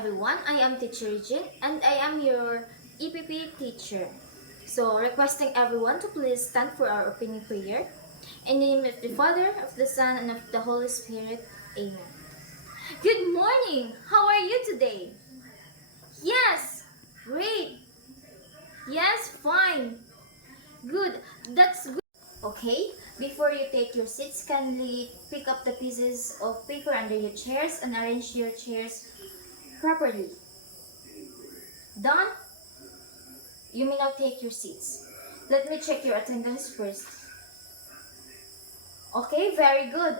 everyone, I am Teacher Regine and I am your EPP teacher. So, requesting everyone to please stand for our opening prayer. In the name of the Father, of the Son, and of the Holy Spirit. Amen. Good morning! How are you today? Yes! Great! Yes, fine! Good, that's good. Okay, before you take your seats, kindly pick up the pieces of paper under your chairs and arrange your chairs properly. Done? You may now take your seats. Let me check your attendance first. Okay, very good.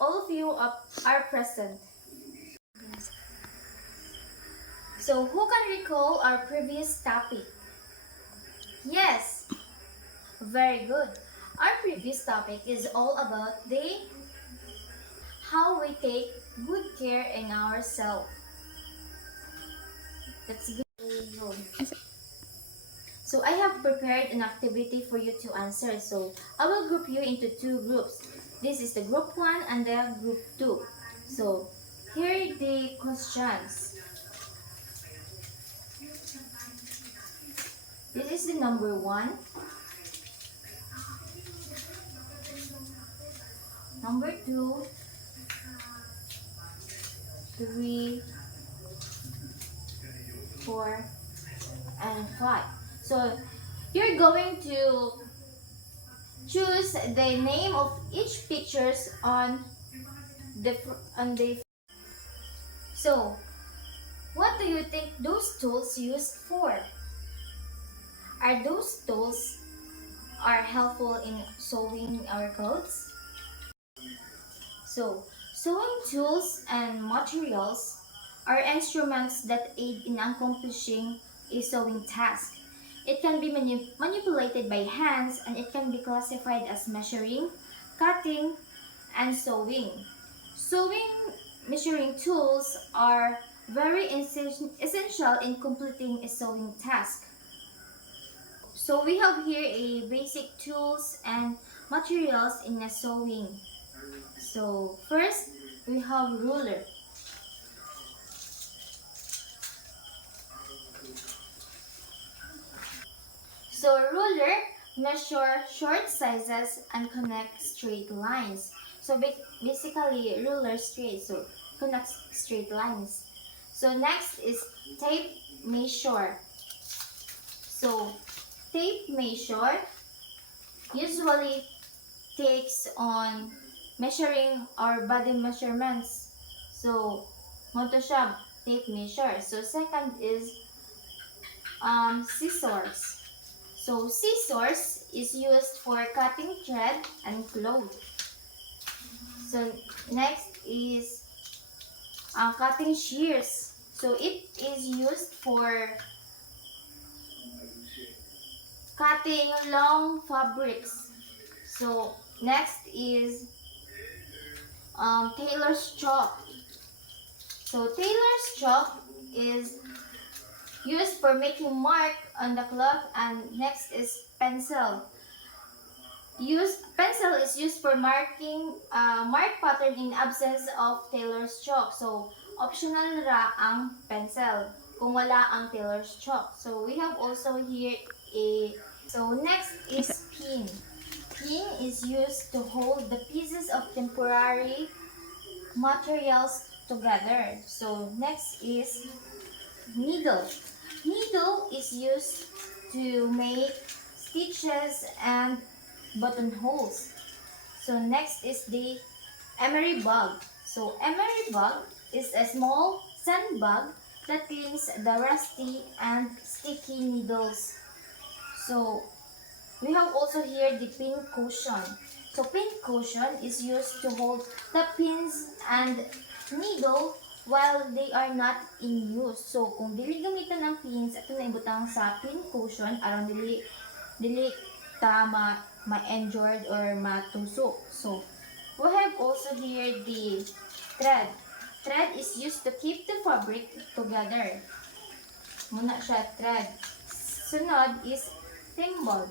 All of you are present. So, who can recall our previous topic? Yes, very good. Our previous topic is all about how we take good care in ourselves. That's good. So I have prepared an activity for you to answer. So I will group you into two groups. This is the group 1 and the group 2. So here are the questions. This is the number 1. Number 2, 3, 4, and 5. So you're going to choose the name of each pictures on the. So what do you think those tools used for? Are those tools helpful in sewing our clothes? So sewing tools and materials are instruments that aid in accomplishing a sewing task. It can be manipulated by hands and it can be classified as measuring, cutting, and sewing. Sewing measuring tools are very essential in completing a sewing task. So we have here a basic tools and materials in a sewing. So first, we have ruler. So a ruler measure short sizes and connect straight lines. So basically ruler straight, so connect straight lines. So next is tape measure. So tape measure usually takes on measuring our body measurements. So Photoshop tape measure. So second is scissors. So scissors is used for cutting thread and cloth. So next is cutting shears. So it is used for cutting long fabrics. So next is tailor's chalk. So tailor's chalk is used for making mark on the cloth, and next is pencil. Pencil is used for marking mark pattern in absence of tailor's chalk. So optional ra ang pencil kung wala ang tailor's chalk. So we have also here so next is pin. Pin is used to hold the pieces of temporary materials together. So next is needle. Needle is used to make stitches and buttonholes. So next is the emery bug. So emery bug is a small sandbag that cleans the rusty and sticky needles. So we have also here the pin cushion. So pin cushion is used to hold the pins and needle while they are not in use. So kung dili gamitan ng pins, ato na ibutang sa pin cushion aron dili ta ma-injured or matusok. So we have also here the thread. Thread is used to keep the fabric together. Muna siya thread. Sunod is thimble.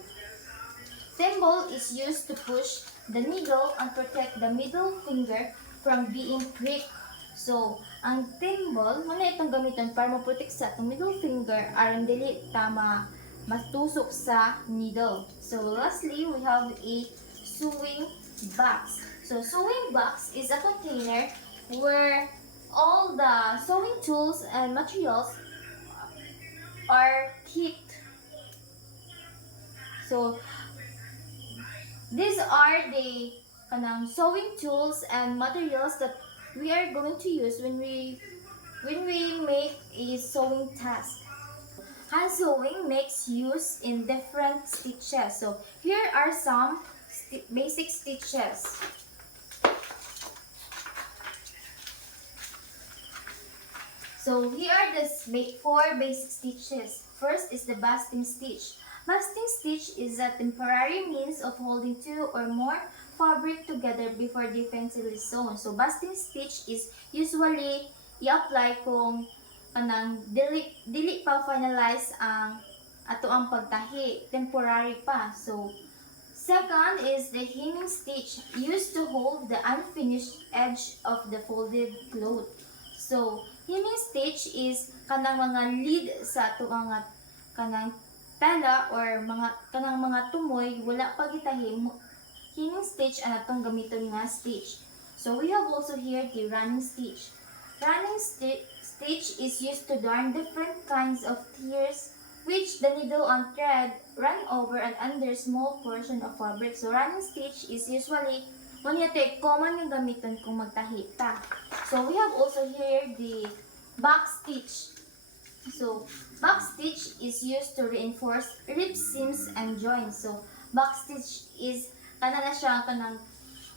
Thimble is used to push the needle and protect the middle finger from being pricked. So Ang thimble, muna itong gamiton para maprotek sa itong middle finger aron dili tama matusok sa needle. So lastly, we have a sewing box. So sewing box is a container where all the sewing tools and materials are kept. So these are the sewing tools and materials that we are going to use when we make a sewing task. Hand sewing makes use in different stitches. So here are some basic stitches. So here are the 4 basic stitches. First is the basting stitch. Basting stitch is a temporary means of holding 2 or more fabric together before defensively sewn. So basting stitch is usually i-apply kung dili pa finalize ang ato ang pagtahi, temporary pa. So second is the hemming stitch, used to hold the unfinished edge of the folded cloth. So hemming stitch is kanang mga lead sa ato ang kanang tela or kanang mga tumoy wala pa gitahi. Hemming stitch ang atong gamiton nga stitch. So we have also here the running stitch. Running stitch is used to darn different kinds of tiers which the needle and thread run over and under small portion of fabric. So running stitch is usually common yung gamiton kung magtahi ta. So we have also here the box stitch. So box stitch is used to reinforce rib seams and joints. So box stitch is na siya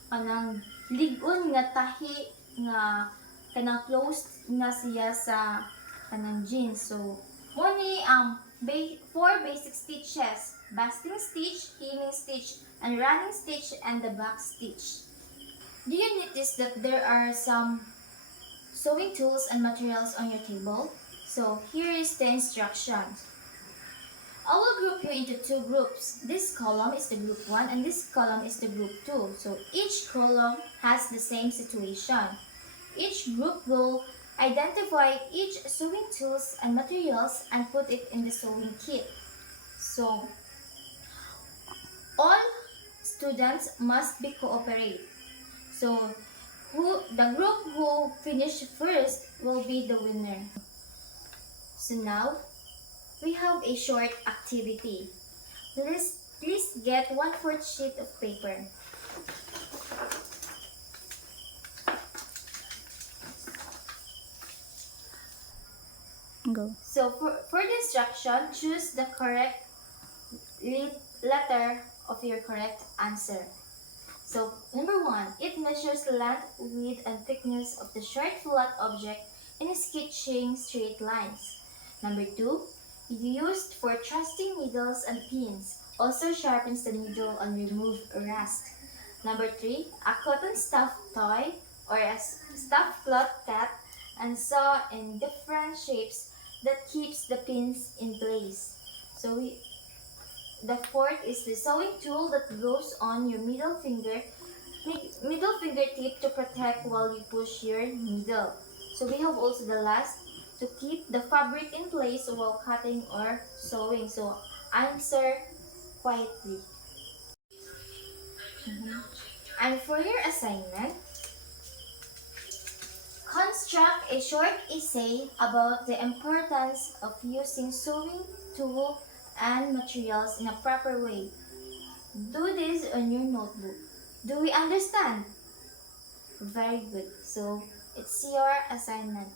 kanang ligon nga tahi nga kanang closed na siya sa kanang jeans. So muni 4 basic stitches: basting stitch, hemming stitch, and running stitch, and the box stitch. Do you notice that there are some sewing tools and materials on your table? So here is the instructions. I will group you into 2 groups. This column is the group 1 and this column is the group 2. So each column has the same situation. Each group will identify each sewing tools and materials and put it in the sewing kit. So all students must be cooperate. So the group who finish first will be the winner. So now we have a short activity. Please get 1/4 sheet of paper. Go. So for the instruction, choose the correct letter of your correct answer. So number 1, it measures the length, width, and thickness of the short flat object in sketching straight lines. Number 2, used for trusting needles and pins, also sharpens the needle and remove rust. Number 3, a cotton stuffed toy or a stuffed cloth cat and saw in different shapes that keeps the pins in place. So the 4th is the sewing tool that goes on your middle fingertip to protect while you push your needle. So we have also the last, to keep the fabric in place while cutting or sewing. So answer quietly. And for your assignment, construct a short essay about the importance of using sewing tool and materials in a proper way. Do this on your notebook. Do we understand? Very good. So it's your assignment.